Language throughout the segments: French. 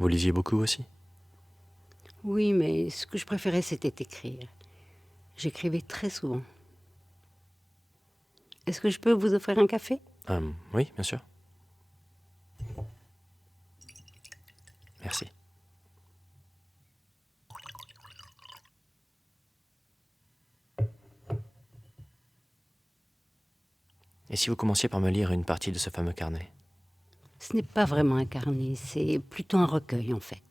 Vous lisiez beaucoup aussi? Oui, mais ce que je préférais, c'était écrire. J'écrivais très souvent. Est-ce que je peux vous offrir un café? Oui, bien sûr. Merci. Et si vous commenciez par me lire une partie de ce fameux carnet? Ce n'est pas vraiment un carnet, c'est plutôt un recueil en fait.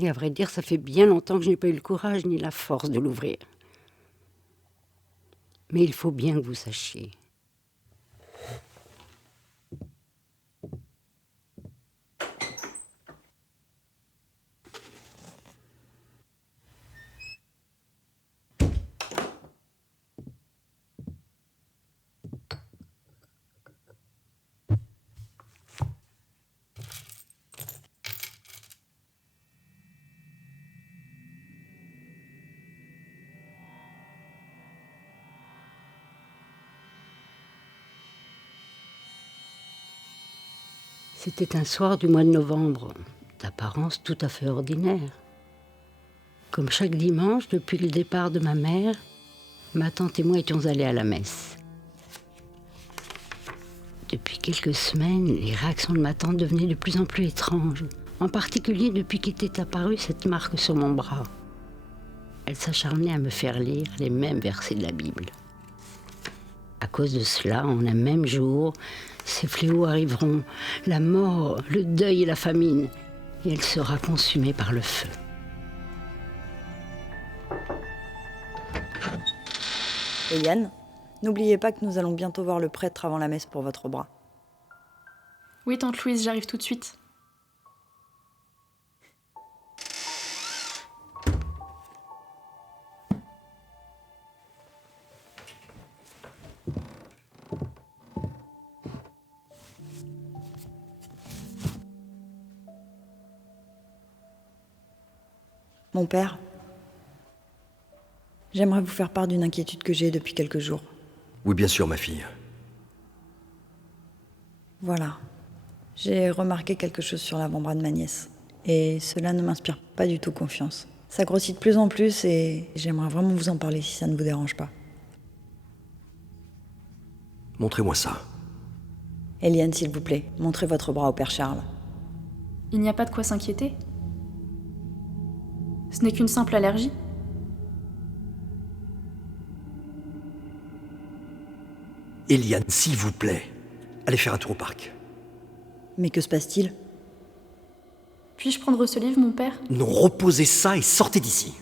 Et à vrai dire, ça fait bien longtemps que je n'ai pas eu le courage ni la force de l'ouvrir. Mais il faut bien que vous sachiez. C'était un soir du mois de novembre, d'apparence tout à fait ordinaire. Comme chaque dimanche, depuis le départ de ma mère, ma tante et moi étions allés à la messe. Depuis quelques semaines, les réactions de ma tante devenaient de plus en plus étranges, en particulier depuis qu'était apparue cette marque sur mon bras. Elle s'acharnait à me faire lire les mêmes versets de la Bible. À cause de cela, en un même jour, ces fléaux arriveront, la mort, le deuil et la famine, et elle sera consumée par le feu. Et Yann, n'oubliez pas que nous allons bientôt voir le prêtre avant la messe pour votre bras. Oui, tante Louise, j'arrive tout de suite. Mon père, j'aimerais vous faire part d'une inquiétude que j'ai depuis quelques jours. Oui, bien sûr, ma fille. Voilà. J'ai remarqué quelque chose sur l'avant-bras de ma nièce. Et cela ne m'inspire pas du tout confiance. Ça grossit de plus en plus et j'aimerais vraiment vous en parler si ça ne vous dérange pas. Montrez-moi ça. Eliane, s'il vous plaît, montrez votre bras au père Charles. Il n'y a pas de quoi s'inquiéter. Ce n'est qu'une simple allergie. Eliane, s'il vous plaît, allez faire un tour au parc. Mais que se passe-t-il ? Puis-je prendre ce livre, mon père ? Non, reposez ça et sortez d'ici.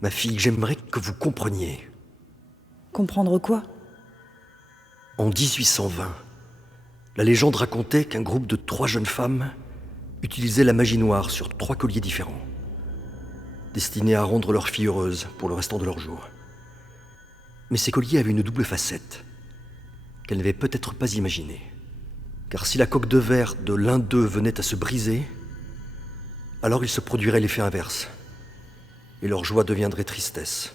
Ma fille, j'aimerais que vous compreniez. Comprendre quoi ? En 1820, la légende racontait qu'un groupe de 3 jeunes femmes utilisait la magie noire sur 3 colliers différents, destinés à rendre leur fille heureuse pour le restant de leur jours. Mais ces colliers avaient une double facette, qu'elle n'avait peut-être pas imaginée. Car si la coque de verre de l'un d'eux venait à se briser, alors il se produirait l'effet inverse, et leur joie deviendrait tristesse,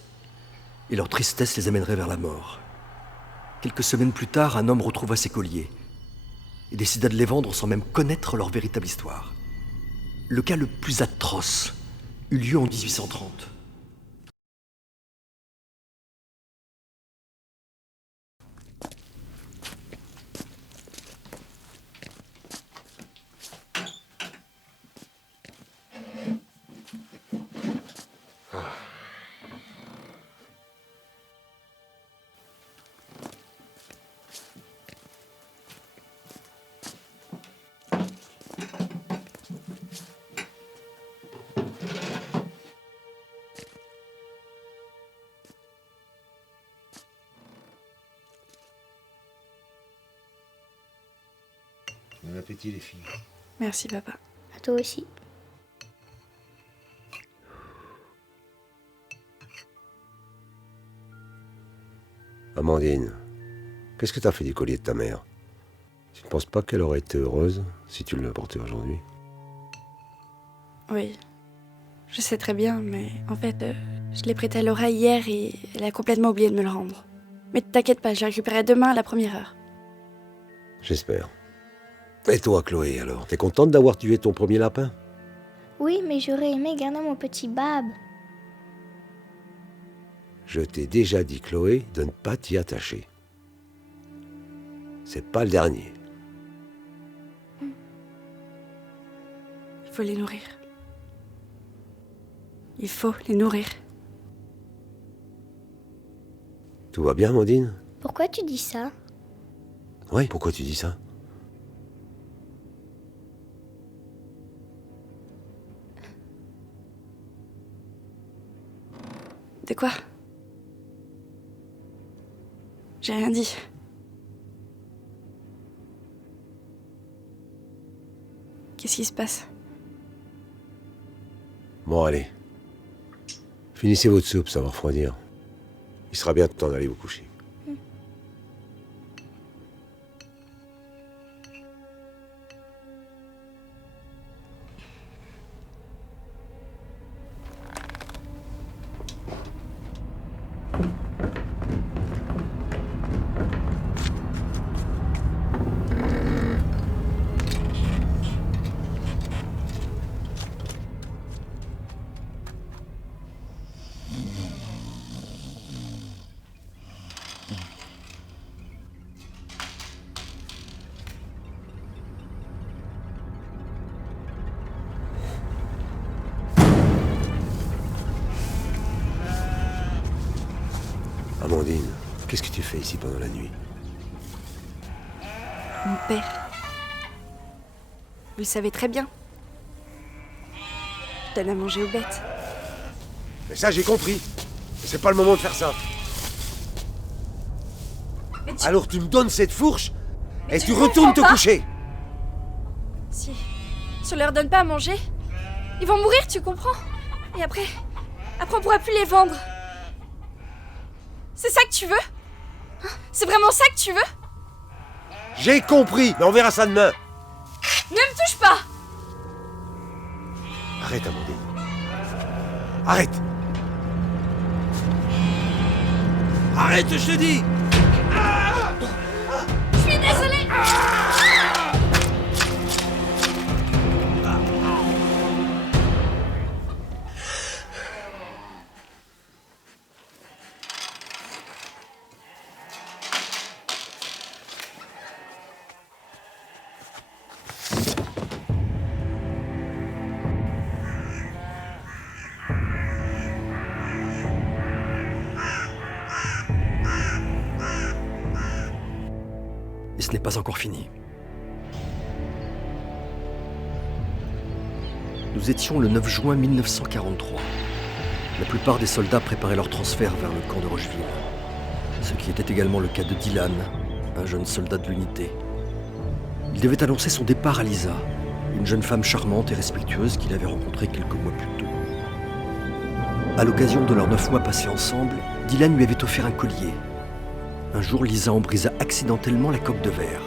et leur tristesse les amènerait vers la mort. Quelques semaines plus tard, un homme retrouva ces colliers et décida de les vendre sans même connaître leur véritable histoire. Le cas le plus atroce eut lieu en 1830. Bon appétit les filles. Merci papa. À toi aussi. Amandine, qu'est-ce que t'as fait du collier de ta mère? Tu ne penses pas qu'elle aurait été heureuse si tu l'as porté aujourd'hui? Oui, je sais très bien, mais en fait, je l'ai prêté à Laura hier et elle a complètement oublié de me le rendre. Mais t'inquiète pas, je le récupérerai demain à la première heure. J'espère. Et toi, Chloé, alors? T'es contente d'avoir tué ton premier lapin? Oui, mais j'aurais aimé garder mon petit Bab. Je t'ai déjà dit, Chloé, de ne pas t'y attacher. C'est pas le dernier. Il faut les nourrir. Il faut les nourrir. Tout va bien, Amandine? Pourquoi tu dis ça? Oui, pourquoi tu dis ça? De quoi? J'ai rien dit. Qu'est-ce qui se passe? Bon, allez. Finissez votre soupe, ça va refroidir. Il sera bien temps d'aller vous coucher. Amandine, qu'est-ce que tu fais ici pendant la nuit? Mon père. Vous le savez très bien. Je donne à manger aux bêtes. Mais ça, j'ai compris. Mais c'est pas le moment de faire ça. Alors tu me donnes cette fourche et tu retournes te coucher. Si on leur donne pas à manger, ils vont mourir, tu comprends? Et après on pourra plus les vendre. C'est ça que tu veux? Hein? C'est vraiment ça que tu veux? J'ai compris, mais on verra ça demain. Ne me touche pas! Arrête, Amandine. Arrête! Arrête, je te dis! Je suis désolée. Et ce n'est pas encore fini. Nous étions le 9 juin 1943. La plupart des soldats préparaient leur transfert vers le camp de Rocheville. Ce qui était également le cas de Dylan, un jeune soldat de l'unité. Il devait annoncer son départ à Lisa, une jeune femme charmante et respectueuse qu'il avait rencontrée quelques mois plus tôt. À l'occasion de leurs 9 mois passés ensemble, Dylan lui avait offert un collier. Un jour, Lisa en brisa accidentellement la coque de verre.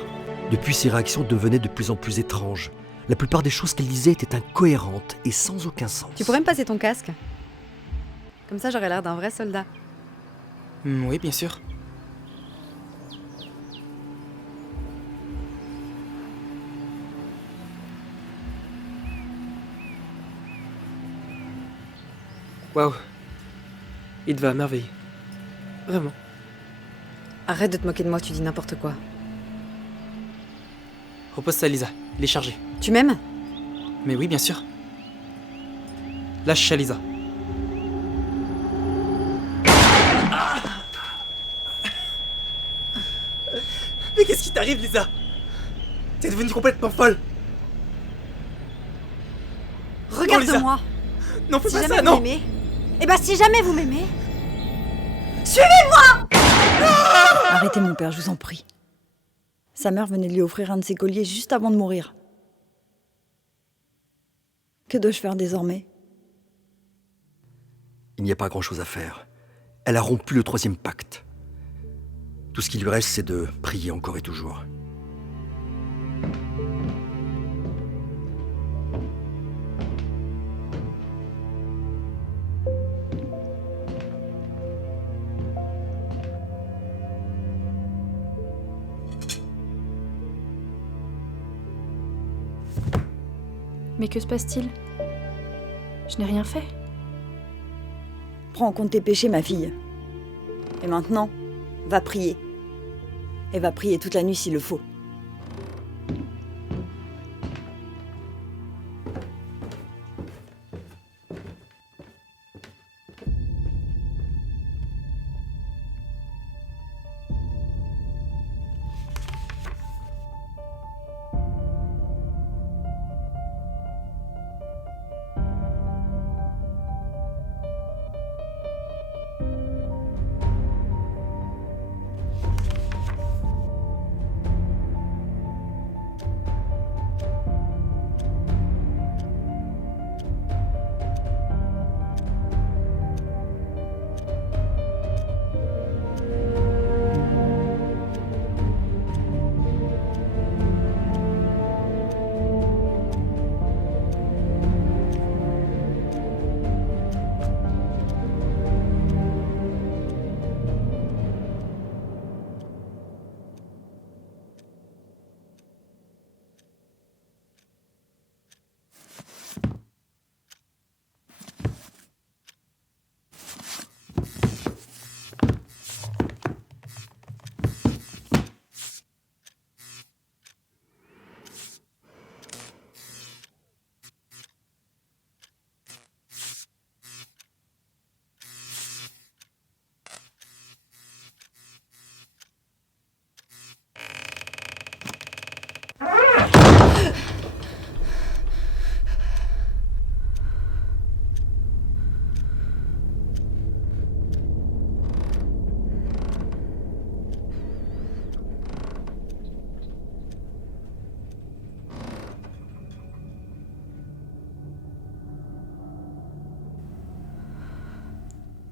Depuis, ses réactions devenaient de plus en plus étranges. La plupart des choses qu'elle disait étaient incohérentes et sans aucun sens. Tu pourrais me passer ton casque? Comme ça, j'aurais l'air d'un vrai soldat. Oui, bien sûr. Waouh. Il te va à merveille. Vraiment. Arrête de te moquer de moi, tu dis n'importe quoi. Repose ça, Lisa. Il est chargé. Tu m'aimes? Mais oui, bien sûr. Lâche ça, Lisa. Mais qu'est-ce qui t'arrive, Lisa? T'es devenue complètement folle. Regarde-moi. Non, fais Si pas jamais ça, vous non. m'aimez, eh ben si jamais vous m'aimez, suivez-moi. Arrêtez mon père, je vous en prie. Sa mère venait de lui offrir un de ses colliers juste avant de mourir. Que dois-je faire désormais? Il n'y a pas grand-chose à faire. Elle a rompu le 3e pacte. Tout ce qui lui reste, c'est de prier encore et toujours. Mais que se passe-t-il? Je n'ai rien fait. Prends en compte tes péchés, ma fille. Et maintenant, va prier. Et va prier toute la nuit s'il le faut.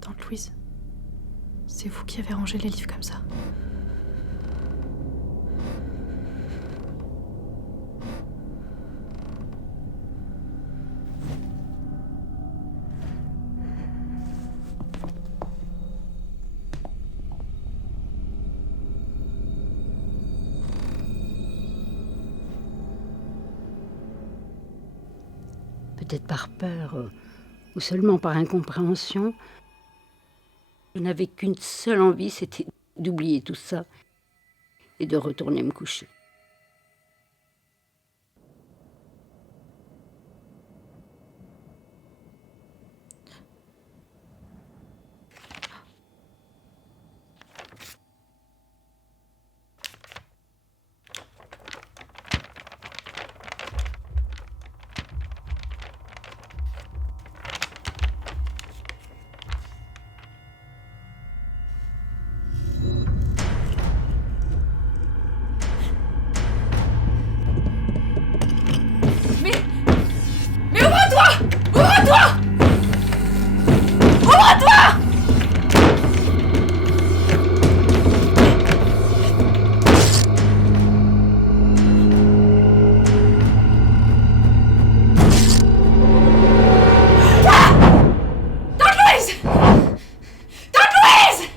Tante Louise, c'est vous qui avez rangé les livres comme ça. peut-être par peur ou seulement par incompréhension, je n'avais qu'une seule envie, c'était d'oublier tout ça et de retourner me coucher. Mais ouvre-toi! Ouvre-toi! Ouvre-toi! Tante Louise! Tante Louise!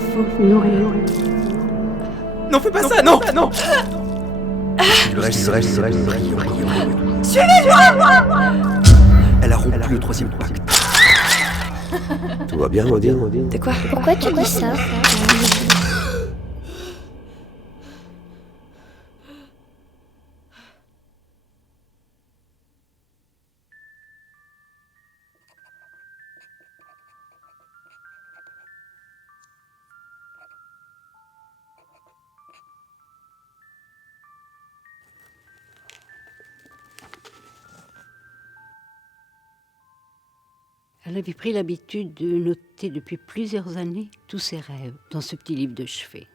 Il faut nourrir. Non, fais pas ça, non, non. Il reste. Suivez-moi! Elle a rompu le troisième pacte. Tout va bien, Maudine? De quoi? Pourquoi tu dis ça? Elle avait pris l'habitude de noter depuis plusieurs années tous ses rêves dans ce petit livre de chevet,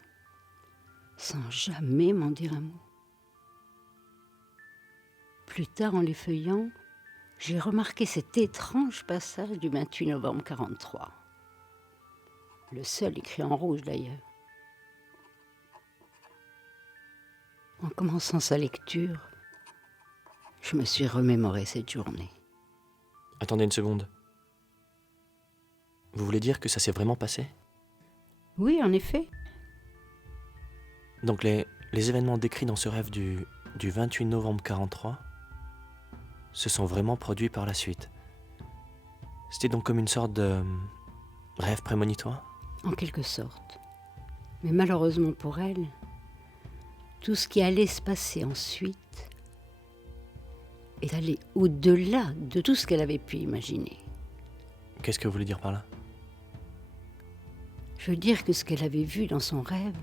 sans jamais m'en dire un mot. Plus tard, en les feuillant, j'ai remarqué cet étrange passage du 28 novembre 1943. Le seul écrit en rouge d'ailleurs. En commençant sa lecture, je me suis remémoré cette journée. Attendez une seconde. Vous voulez dire que ça s'est vraiment passé? Oui, en effet. Donc les événements décrits dans ce rêve du 28 novembre 1943 se sont vraiment produits par la suite. C'était donc comme une sorte de rêve prémonitoire? En quelque sorte. Mais malheureusement pour elle, tout ce qui allait se passer ensuite est allé au-delà de tout ce qu'elle avait pu imaginer. Qu'est-ce que vous voulez dire par là? Je veux dire que ce qu'elle avait vu dans son rêve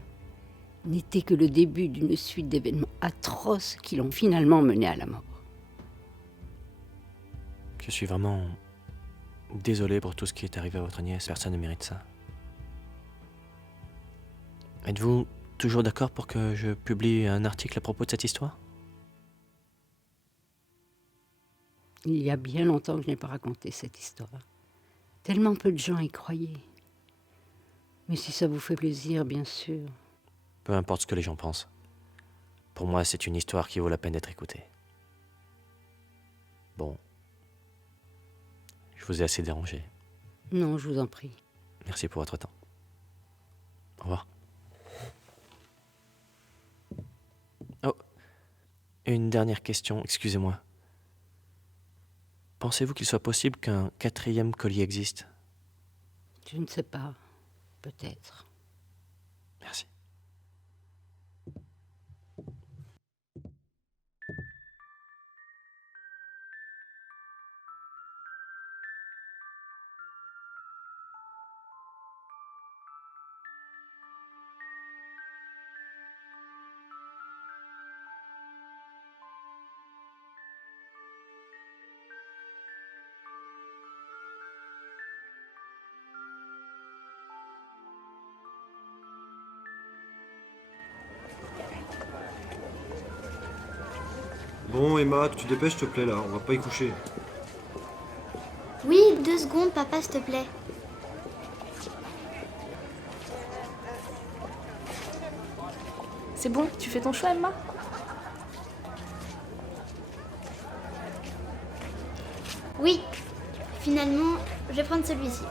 n'était que le début d'une suite d'événements atroces qui l'ont finalement menée à la mort. Je suis vraiment désolé pour tout ce qui est arrivé à votre nièce. Personne ne mérite ça. Êtes-vous toujours d'accord pour que je publie un article à propos de cette histoire? Il y a bien longtemps que je n'ai pas raconté cette histoire. Tellement peu de gens y croyaient. Mais si ça vous fait plaisir, bien sûr. Peu importe ce que les gens pensent. Pour moi, c'est une histoire qui vaut la peine d'être écoutée. Bon. Je vous ai assez dérangé. Non, je vous en prie. Merci pour votre temps. Au revoir. Oh. Une dernière question, excusez-moi. Pensez-vous qu'il soit possible qu'un 4e collier existe? Je ne sais pas. Peut-être. Merci. Bon, Emma, tu te dépêches, s'il te plaît, là. On va pas y coucher. Oui, 2 secondes, papa, s'il te plaît. C'est bon, tu fais ton choix, Emma? Oui, finalement, je vais prendre celui-ci.